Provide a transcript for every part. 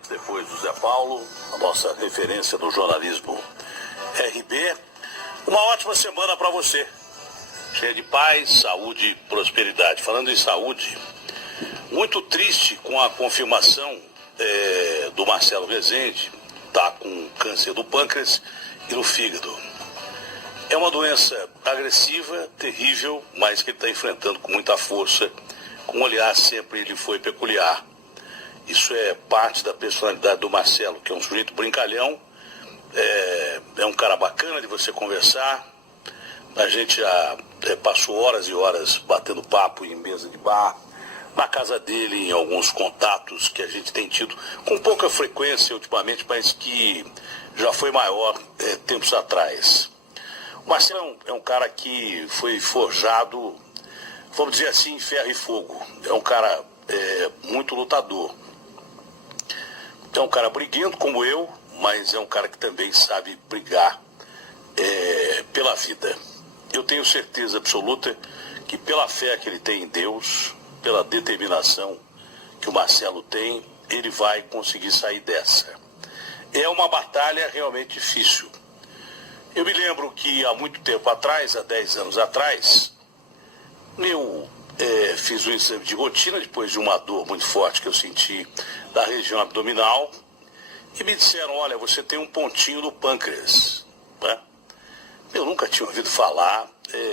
Depois do Zé Paulo, a nossa referência no jornalismo RB, uma ótima semana para você. Cheia de paz, saúde e prosperidade. Falando em saúde, muito triste com a confirmação do Marcelo Rezende, está com câncer do pâncreas e no fígado. É uma doença agressiva, terrível, mas que ele está enfrentando com muita força, como aliás sempre ele foi peculiar. Isso é parte da personalidade do Marcelo, que é um sujeito brincalhão, é um cara bacana de você conversar. A gente já passou horas e horas batendo papo em mesa de bar, na casa dele, em alguns contatos que a gente tem tido com pouca frequência ultimamente, mas que já foi maior tempos atrás. O Marcelo é um cara que foi forjado, vamos dizer assim, em ferro e fogo. É um cara muito lutador. É um cara briguento como eu, mas é um cara que também sabe brigar pela vida. Eu tenho certeza absoluta que pela fé que ele tem em Deus, pela determinação que o Marcelo tem, ele vai conseguir sair dessa. É uma batalha realmente difícil. Eu me lembro que há muito tempo atrás, há 10 anos atrás, eu fiz um exame de rotina depois de uma dor muito forte que eu senti da região abdominal e me disseram, olha, você tem um pontinho no pâncreas, né? Eu nunca tinha ouvido falar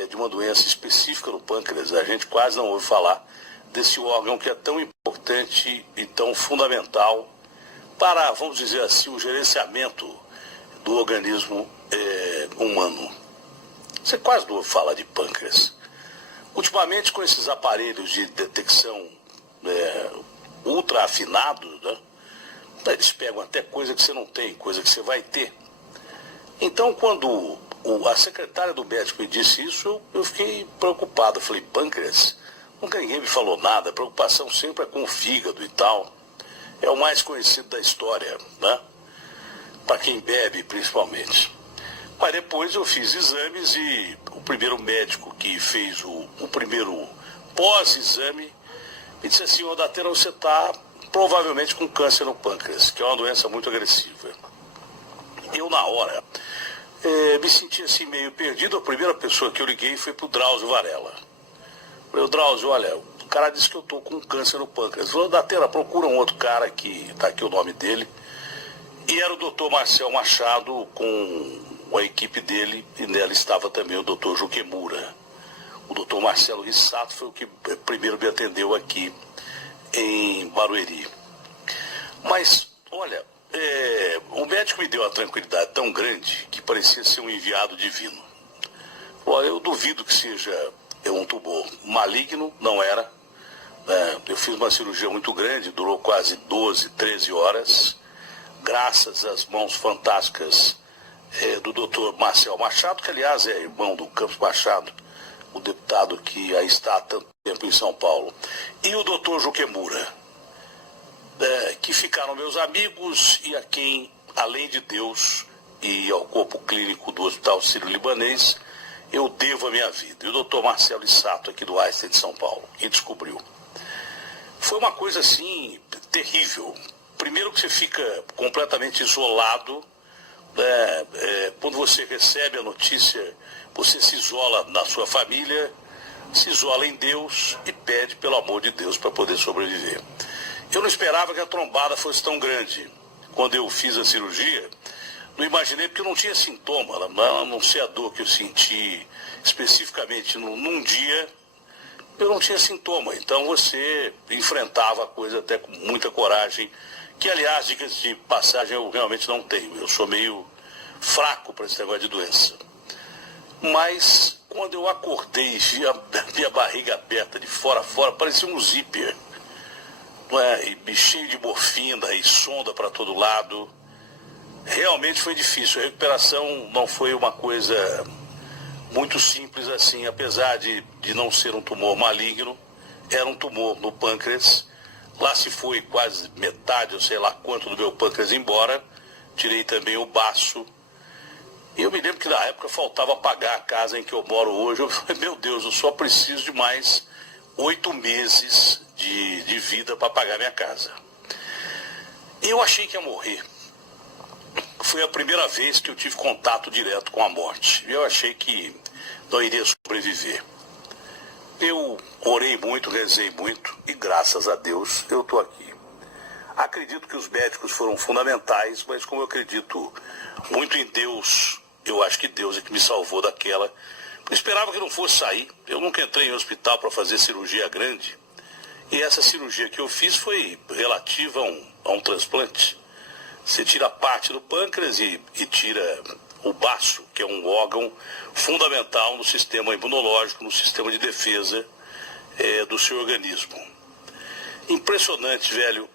de uma doença específica no pâncreas. A gente quase não ouve falar desse órgão que é tão importante e tão fundamental para, vamos dizer assim, o gerenciamento do organismo humano. Você quase não ouve falar de pâncreas. Ultimamente, com esses aparelhos de detecção ultra afinados, né, eles pegam até coisa que você não tem, coisa que você vai ter. Então, quando a secretária do médico me disse isso, eu fiquei preocupado. Eu falei, pâncreas? Nunca ninguém me falou nada. A preocupação sempre é com o fígado e tal. É o mais conhecido da história, né? Para quem bebe, principalmente. Mas depois eu fiz exames e o primeiro médico que fez o primeiro pós-exame me disse assim, ô Datena, você está provavelmente com câncer no pâncreas, que é uma doença muito agressiva. Eu, na hora, me senti assim meio perdido. A primeira pessoa que eu liguei foi pro Drauzio Varela. Falei, Drauzio, olha, o cara disse que eu estou com câncer no pâncreas. Falei, Datena, procura um outro cara que está aqui o nome dele. E era o doutor Marcel Machado com a equipe dele, e nela estava também o doutor Juquemura. O doutor Marcelo Rissato foi o que primeiro me atendeu aqui em Barueri. Mas, olha, o médico me deu uma tranquilidade tão grande que parecia ser um enviado divino. Olha, eu duvido que seja um tumor maligno, não era. Eu fiz uma cirurgia muito grande, durou quase 12, 13 horas, graças às mãos fantásticas do doutor Marcel Machado, que aliás é irmão do Campos Machado, o deputado que aí está há tanto tempo em São Paulo, e o doutor Juquemura, que ficaram meus amigos e a quem, além de Deus e ao corpo clínico do Hospital Sírio-Libanês, eu devo a minha vida. E o doutor Marcelo Rissato, aqui do Einstein de São Paulo, que descobriu. Foi uma coisa assim terrível. Primeiro que você fica completamente isolado. Quando você recebe a notícia, você se isola na sua família, se isola em Deus e pede pelo amor de Deus para poder sobreviver. Eu não esperava que a trombada fosse tão grande. Quando eu fiz a cirurgia, não imaginei, porque eu não tinha sintoma, a não ser a dor que eu senti especificamente num dia, eu não tinha sintoma. Então você enfrentava a coisa até com muita coragem, que aliás, dicas de passagem, eu realmente não tenho. Eu sou meio fraco para esse negócio de doença. Mas quando eu acordei e vi a minha barriga aberta de fora a fora, parecia um zíper. E cheio de morfina e sonda para todo lado. Realmente foi difícil. A recuperação não foi uma coisa muito simples assim, apesar de não ser um tumor maligno, era um tumor no pâncreas. Lá se foi quase metade, ou sei lá quanto do meu pâncreas embora. Tirei também o baço. E eu me lembro que na época faltava pagar a casa em que eu moro hoje. Eu falei, meu Deus, eu só preciso de mais 8 meses de vida para pagar minha casa. Eu achei que ia morrer. Foi a primeira vez que eu tive contato direto com a morte. Eu achei que não iria sobreviver. Eu orei muito, rezei muito e graças a Deus eu estou aqui. Acredito que os médicos foram fundamentais, mas como eu acredito muito em Deus, eu acho que Deus é que me salvou daquela. Eu esperava que não fosse sair. Eu nunca entrei em hospital para fazer cirurgia grande. E essa cirurgia que eu fiz foi relativa a um transplante. Você tira parte do pâncreas e tira o baço, que é um órgão fundamental no sistema imunológico, no sistema de defesa do seu organismo. Impressionante, velho.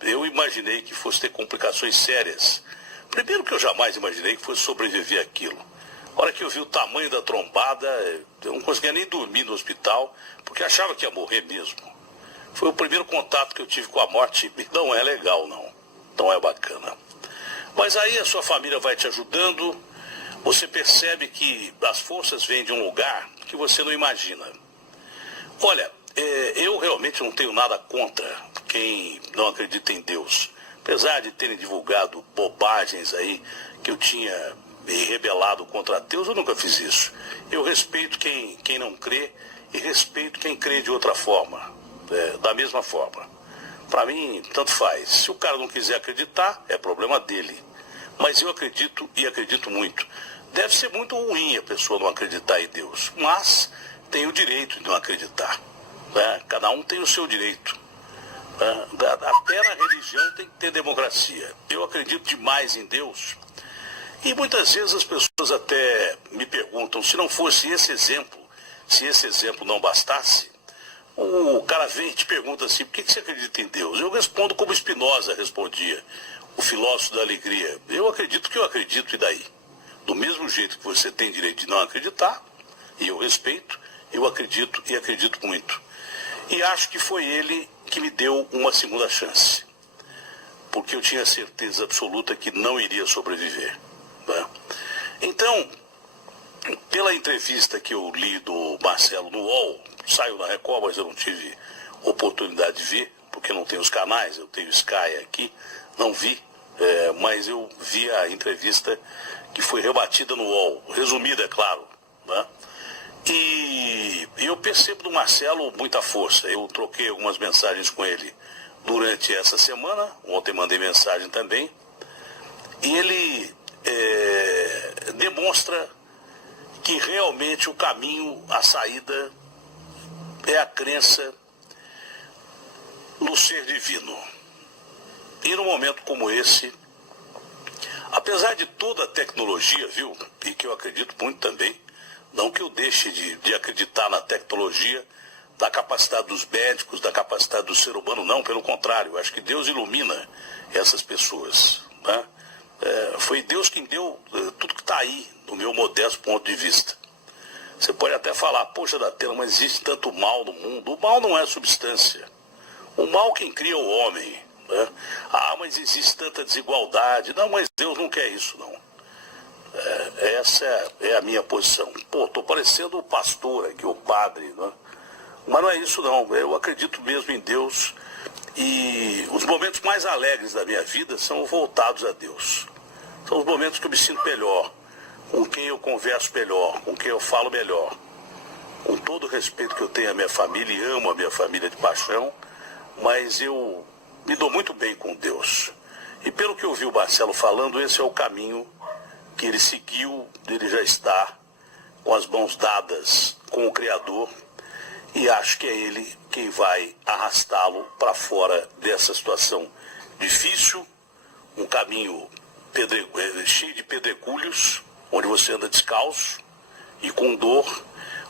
Eu imaginei que fosse ter complicações sérias. Primeiro que eu jamais imaginei que fosse sobreviver àquilo. A hora que eu vi o tamanho da trombada, eu não conseguia nem dormir no hospital, porque achava que ia morrer mesmo. Foi o primeiro contato que eu tive com a morte. Não é legal, não. Não é bacana. Mas aí a sua família vai te ajudando, você percebe que as forças vêm de um lugar que você não imagina. Olha, eu realmente não tenho nada contra quem não acredita em Deus. Apesar de terem divulgado bobagens aí, que eu tinha me rebelado contra Deus, eu nunca fiz isso. Eu respeito quem não crê e respeito quem crê de outra forma, da mesma forma. Para mim, tanto faz. Se o cara não quiser acreditar, é problema dele. Mas eu acredito e acredito muito. Deve ser muito ruim a pessoa não acreditar em Deus, mas tem o direito de não acreditar. Né? Cada um tem o seu direito. Até na religião tem que ter democracia. Eu acredito demais em Deus. E muitas vezes as pessoas até me perguntam, se não fosse esse exemplo, se esse exemplo não bastasse, o cara vem e te pergunta assim, por que você acredita em Deus? Eu respondo como Spinoza respondia, o filósofo da alegria. Eu acredito que eu acredito, e daí? Do mesmo jeito que você tem direito de não acreditar, e eu respeito, eu acredito e acredito muito. E acho que foi ele que me deu uma segunda chance. Porque eu tinha certeza absoluta que não iria sobreviver. Né? Então, pela entrevista que eu li do Marcelo no UOL, saiu na Record, mas eu não tive oportunidade de ver, porque não tenho os canais, eu tenho Sky aqui, não vi, mas eu vi a entrevista que foi rebatida no UOL, resumida, é claro. Né? E eu percebo do Marcelo muita força. Eu troquei algumas mensagens com ele durante essa semana, ontem mandei mensagem também, e ele demonstra que realmente o caminho, a saída, é a crença no ser divino. E num momento como esse, apesar de toda a tecnologia, viu, e que eu acredito muito também, não que eu deixe de acreditar na tecnologia, da capacidade dos médicos, da capacidade do ser humano, não, pelo contrário, eu acho que Deus ilumina essas pessoas. Né? Foi Deus quem deu tudo que está aí, do meu modesto ponto de vista. Você pode até falar, poxa, Datena, mas existe tanto mal no mundo. O mal não é substância. O mal quem cria é o homem. Né? Mas existe tanta desigualdade. Não, mas Deus não quer isso, não. Essa é a minha posição. Pô, estou parecendo o pastor aqui, o padre. Né? Mas não é isso, não. Eu acredito mesmo em Deus. E os momentos mais alegres da minha vida são voltados a Deus. São os momentos que eu me sinto melhor, com quem eu converso melhor, com quem eu falo melhor. Com todo o respeito que eu tenho à minha família, e amo a minha família de paixão, mas eu me dou muito bem com Deus. E pelo que eu vi o Marcelo falando, esse é o caminho que ele seguiu, ele já está com as mãos dadas com o Criador, e acho que é ele quem vai arrastá-lo para fora dessa situação difícil, um caminho cheio de pedregulhos, onde você anda descalço e com dor,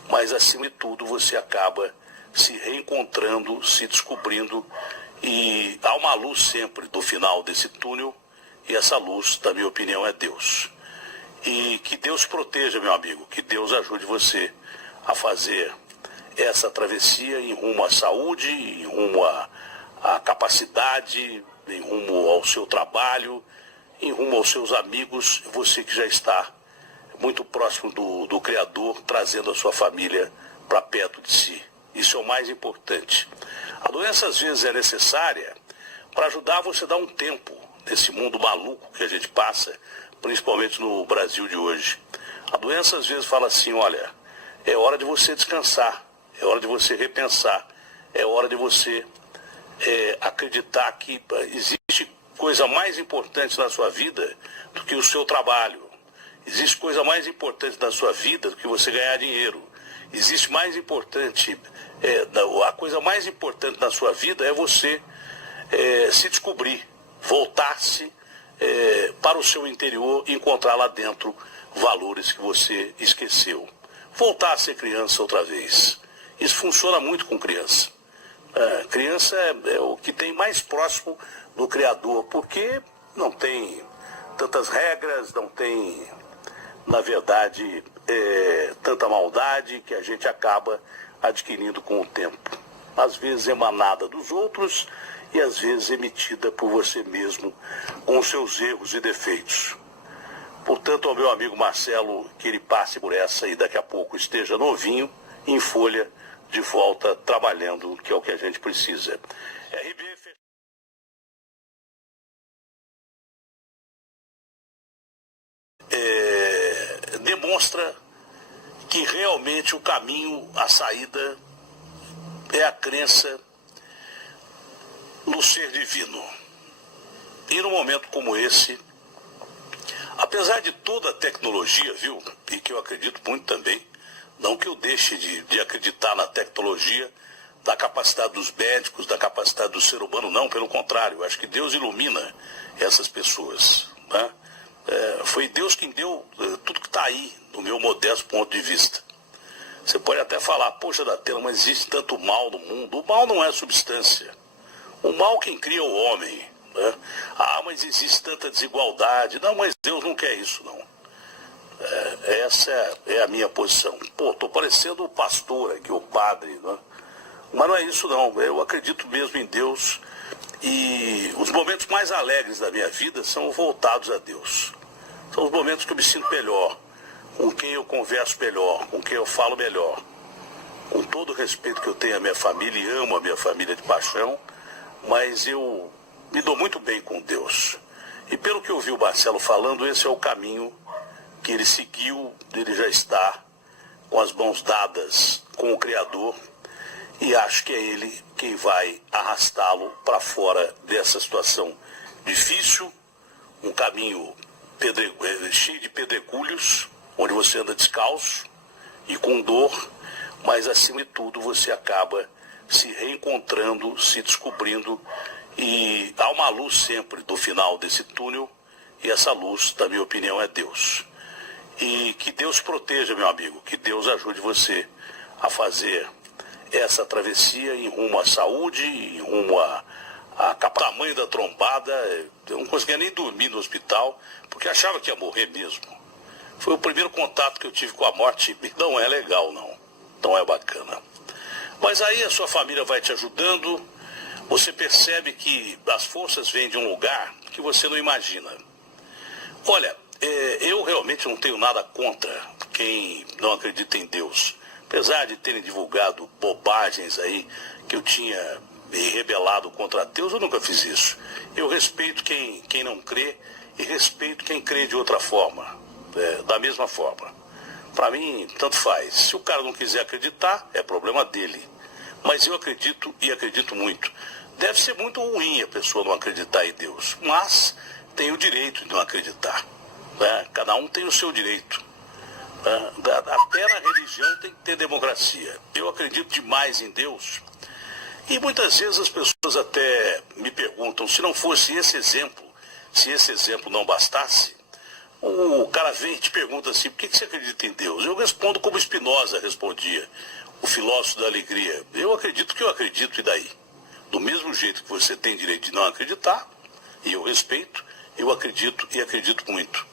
mas acima de tudo você acaba se reencontrando, se descobrindo, e há uma luz sempre do final desse túnel, e essa luz, na minha opinião, é Deus. E que Deus proteja, meu amigo, que Deus ajude você a fazer essa travessia em rumo à saúde, em rumo à capacidade, em rumo ao seu trabalho, em rumo aos seus amigos, você que já está muito próximo do Criador, trazendo a sua família para perto de si. Isso é o mais importante. A doença às vezes é necessária para ajudar você a dar um tempo nesse mundo maluco que a gente passa, principalmente no Brasil de hoje. A doença às vezes fala assim, olha, é hora de você descansar, é hora de você repensar, é hora de você acreditar que existe coisa mais importante na sua vida do que o seu trabalho. Existe coisa mais importante na sua vida do que você ganhar dinheiro. Existe mais importante, a coisa mais importante na sua vida é você se descobrir, voltar-se para o seu interior e encontrar lá dentro valores que você esqueceu. Voltar a ser criança outra vez. Isso funciona muito com criança. Criança é o que tem mais próximo do Criador, porque não tem tantas regras, não tem, na verdade, tanta maldade que a gente acaba adquirindo com o tempo. Às vezes emanada dos outros e às vezes emitida por você mesmo com os seus erros e defeitos. Portanto, ao meu amigo Marcelo, que ele passe por essa e daqui a pouco esteja novinho, em folha, de volta, trabalhando, que é o que a gente precisa. Demonstra que realmente o caminho, a saída, é a crença no ser divino. E num momento como esse, apesar de toda a tecnologia, viu, e que eu acredito muito também, não que eu deixe de acreditar na tecnologia, da capacidade dos médicos, da capacidade do ser humano, não, pelo contrário, eu acho que Deus ilumina essas pessoas, né? Foi Deus quem deu tudo que está aí, do meu modesto ponto de vista. Você pode até falar, poxa, Datena, mas existe tanto mal no mundo. O mal não é substância. O mal quem cria é o homem, né? Mas existe tanta desigualdade. Não, mas Deus não quer isso, não. Essa é a minha posição. Estou parecendo o pastor aqui, o padre, né? Mas não é isso, não. Eu acredito mesmo em Deus. E os momentos mais alegres da minha vida são voltados a Deus. São os momentos que eu me sinto melhor, com quem eu converso melhor, com quem eu falo melhor. Com todo o respeito que eu tenho à minha família, e amo a minha família de paixão, mas eu me dou muito bem com Deus. E pelo que eu vi o Marcelo falando, esse é o caminho que ele seguiu, ele já está com as mãos dadas com o Criador, e acho que é ele quem vai arrastá-lo para fora dessa situação difícil, um caminho cheio de pedregulhos, onde você anda descalço e com dor, mas acima de tudo você acaba se reencontrando, se descobrindo, e há uma luz sempre do final desse túnel, e essa luz, na minha opinião, é Deus. E que Deus proteja, meu amigo, que Deus ajude você a fazer essa travessia em rumo à saúde, em rumo a tamanho da trombada. Eu não conseguia nem dormir no hospital, porque achava que ia morrer mesmo. Foi o primeiro contato que eu tive com a morte, e não é legal, não. Não é bacana. Mas aí a sua família vai te ajudando, você percebe que as forças vêm de um lugar que você não imagina. Olha, eu realmente não tenho nada contra quem não acredita em Deus. Apesar de terem divulgado bobagens aí, que eu tinha me rebelado contra Deus, eu nunca fiz isso. Eu respeito quem não crê e respeito quem crê de outra forma, da mesma forma. Para mim, tanto faz. Se o cara não quiser acreditar, é problema dele. Mas eu acredito e acredito muito. Deve ser muito ruim a pessoa não acreditar em Deus, mas tem o direito de não acreditar, né? Cada um tem o seu direito. Até na religião tem que ter democracia. Eu acredito demais em Deus. E muitas vezes as pessoas até me perguntam, se não fosse esse exemplo, se esse exemplo não bastasse, o cara vem e te pergunta assim, por que você acredita em Deus? Eu respondo como Spinoza respondia, o filósofo da alegria. Eu acredito que eu acredito, e daí? Do mesmo jeito que você tem direito de não acreditar, e eu respeito, eu acredito e acredito muito.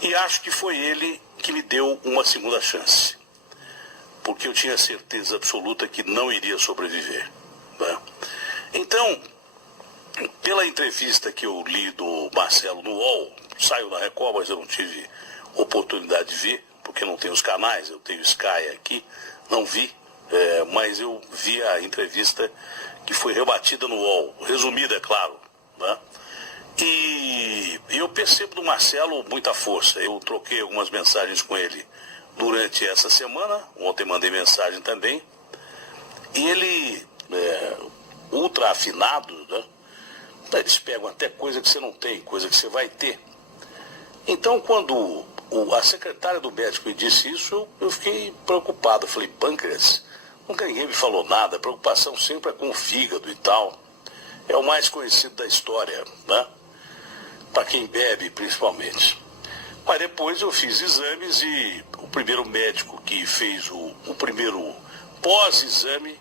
E acho que foi ele que me deu uma segunda chance, porque eu tinha certeza absoluta que não iria sobreviver, né? Então, pela entrevista que eu li do Marcelo no UOL, saiu na Record, mas eu não tive oportunidade de ver, porque não tenho os canais, eu tenho Sky aqui, não vi, mas eu vi a entrevista que foi rebatida no UOL, resumida, é claro, né? E eu percebo do Marcelo muita força. Eu troquei algumas mensagens com ele durante essa semana. Ontem mandei mensagem também. E ele, ultra afinado, né? Eles pegam até coisa que você não tem, coisa que você vai ter. Então, quando a secretária do médico me disse isso, eu fiquei preocupado. Eu falei, pâncreas? Nunca ninguém me falou nada. A preocupação sempre é com o fígado e tal. É o mais conhecido da história, né? Para quem bebe, principalmente. Mas depois eu fiz exames e o primeiro médico que fez o primeiro pós-exame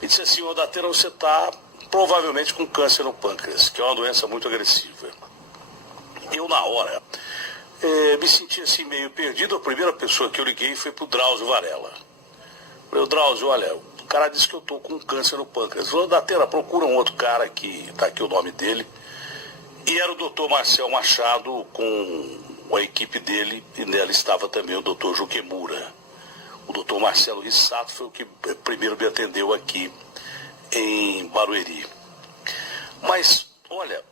me disse assim, ô Datena, você está provavelmente com câncer no pâncreas, que é uma doença muito agressiva. Eu, na hora, me senti assim meio perdido. A primeira pessoa que eu liguei foi pro Drauzio Varela. Falei, Drauzio, olha, o cara disse que eu tô com câncer no pâncreas. Falei, Datena, procura um outro cara que tá aqui o nome dele. E era o doutor Marcel Machado com a equipe dele, e nela estava também o doutor Juquemura. O doutor Marcelo Rissato foi o que primeiro me atendeu aqui em Barueri. Mas, olha,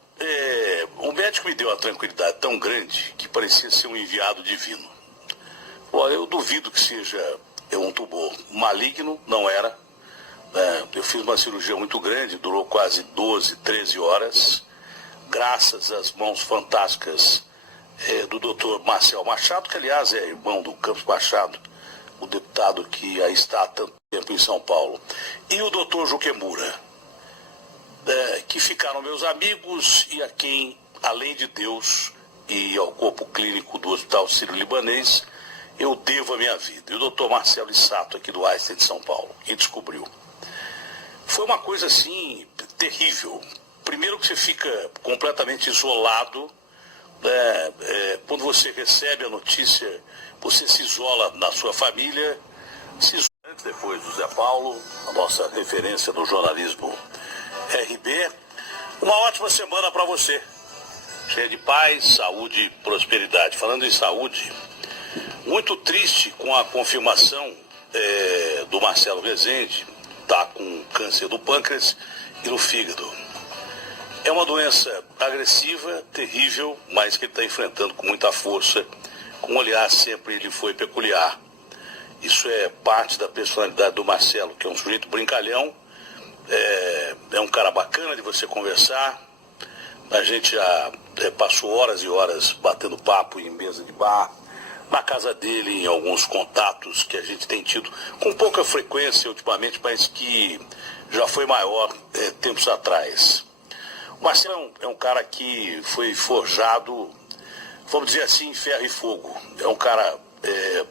o médico me deu uma tranquilidade tão grande que parecia ser um enviado divino. Olha, eu duvido que seja um tumor maligno, não era. Eu fiz uma cirurgia muito grande, durou quase 12, 13 horas. Graças às mãos fantásticas do doutor Marcel Machado, que aliás é irmão do Campos Machado, o deputado que aí está há tanto tempo em São Paulo, e o doutor Juquemura, que ficaram meus amigos e a quem, além de Deus e ao corpo clínico do Hospital Sírio-Libanês, eu devo a minha vida. E o doutor Marcelo Rissato, aqui do Einstein de São Paulo, que descobriu. Foi uma coisa assim terrível. Primeiro que você fica completamente isolado, quando você recebe a notícia, você se isola na sua família, se isola. Depois do Zé Paulo, a nossa referência do jornalismo RB, uma ótima semana para você, cheia de paz, saúde e prosperidade. Falando em saúde, muito triste com a confirmação do Marcelo Rezende, está com câncer do pâncreas e no fígado. É uma doença agressiva, terrível, mas que ele está enfrentando com muita força, com um olhar sempre ele foi peculiar. Isso é parte da personalidade do Marcelo, que é um sujeito brincalhão, é um cara bacana de você conversar. A gente já passou horas e horas batendo papo em mesa de bar, na casa dele, em alguns contatos que a gente tem tido com pouca frequência ultimamente, mas que já foi maior tempos atrás. O Marcelo é um cara que foi forjado, vamos dizer assim, em ferro e fogo. É um cara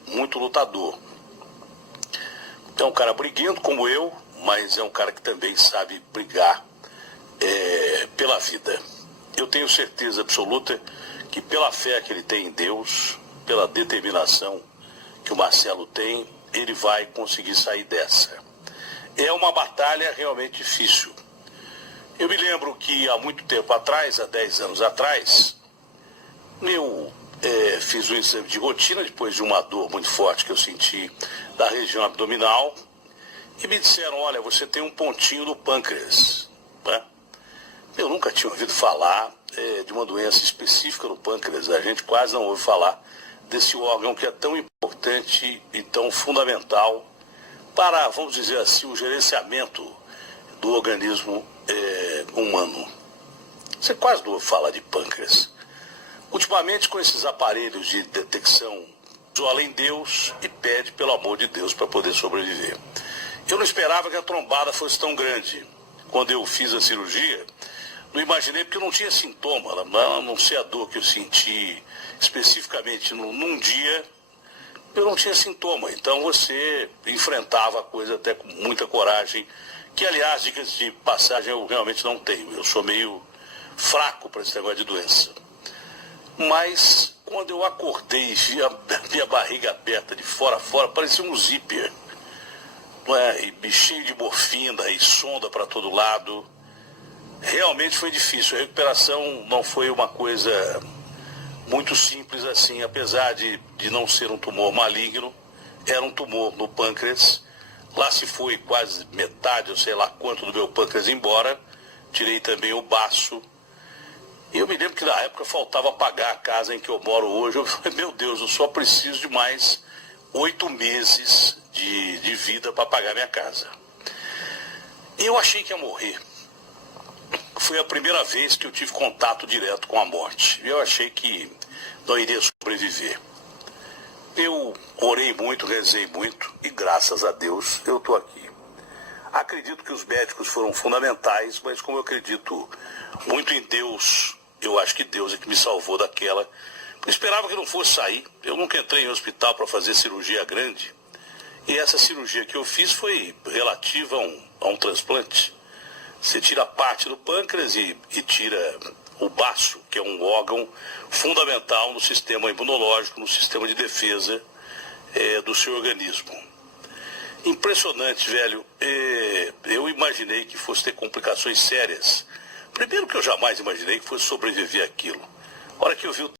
muito lutador. É um cara briguento como eu, mas é um cara que também sabe brigar pela vida. Eu tenho certeza absoluta que pela fé que ele tem em Deus, pela determinação que o Marcelo tem, ele vai conseguir sair dessa. É uma batalha realmente difícil. Eu me lembro que há muito tempo atrás, há 10 anos atrás, eu fiz um exame de rotina depois de uma dor muito forte que eu senti na região abdominal e me disseram, olha, você tem um pontinho no pâncreas. Né? Eu nunca tinha ouvido falar de uma doença específica no pâncreas. A gente quase não ouve falar desse órgão que é tão importante e tão fundamental para, vamos dizer assim, o gerenciamento do organismo humano. Você quase não ouve falar de pâncreas. Ultimamente, com esses aparelhos de detecção, além Deus e pede pelo amor de Deus para poder sobreviver. Eu não esperava que a trombada fosse tão grande. Quando eu fiz a cirurgia, não imaginei, porque eu não tinha sintoma, a não ser a dor que eu senti especificamente num dia, eu não tinha sintoma. Então você enfrentava a coisa até com muita coragem, que aliás, dicas de passagem, eu realmente não tenho. Eu sou meio fraco para esse negócio de doença. Mas quando eu acordei e vi a minha barriga aberta de fora a fora, parecia um zíper. E cheio de morfina e sonda para todo lado. Realmente foi difícil. A recuperação não foi uma coisa muito simples assim, apesar de não ser um tumor maligno, era um tumor no pâncreas. Lá se foi quase metade, ou sei lá quanto do meu pâncreas embora. Tirei também o baço. E eu me lembro que na época faltava pagar a casa em que eu moro hoje. Eu falei, meu Deus, eu só preciso de mais 8 meses de vida para pagar minha casa. E eu achei que ia morrer. Foi a primeira vez que eu tive contato direto com a morte. Eu achei que não iria sobreviver. Eu orei muito, rezei muito e graças a Deus eu estou aqui. Acredito que os médicos foram fundamentais, mas como eu acredito muito em Deus, eu acho que Deus é que me salvou daquela. Eu esperava que não fosse sair. Eu nunca entrei em hospital para fazer cirurgia grande. E essa cirurgia que eu fiz foi relativa a um transplante. Você tira parte do pâncreas e tira o baço, que é um órgão fundamental no sistema imunológico, no sistema de defesa do seu organismo. Impressionante, velho. Eu imaginei que fosse ter complicações sérias. Primeiro que eu jamais imaginei que fosse sobreviver àquilo. A hora que eu vi o